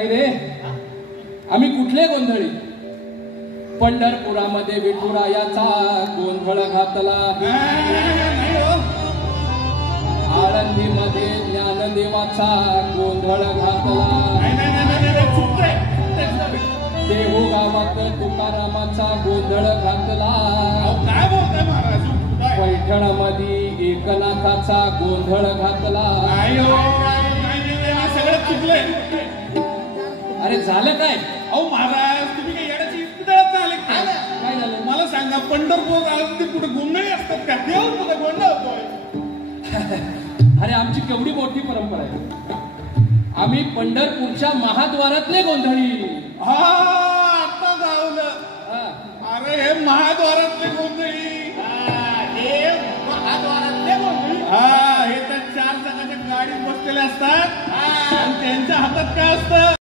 रे आम्ही कुठले गोंधळी पंढरपुरामध्ये विठुरायाचा गोंधळ घातला, आळंदीमध्ये ज्ञानदेवाचा गोंधळ घातला, देहू गावात तुकारामाचा गोंधळ घातला, पैठणमध्ये एकनाथाचा गोंधळ घातला। अरे झालं काय? अहो महाराज तुम्ही काही येण्याची इस्पितळात झाले काय झालं मला सांगा। पंढरपूर आळंदी कुठे गोंधळी असतात का? देव कुठे गोंधळ होतोय? अरे आमची केवढी मोठी परंपरा आहे, आम्ही पंढरपूरच्या महाद्वारातले गोंधळी। हा आता गावलं। अरे हे महाद्वारातले गोंधळी, हे महाद्वारातले गोंधळी। हा हे तर 4 चाकाच्या गाडीत बसलेले असतात आणि त्यांच्या हातात काय असतं?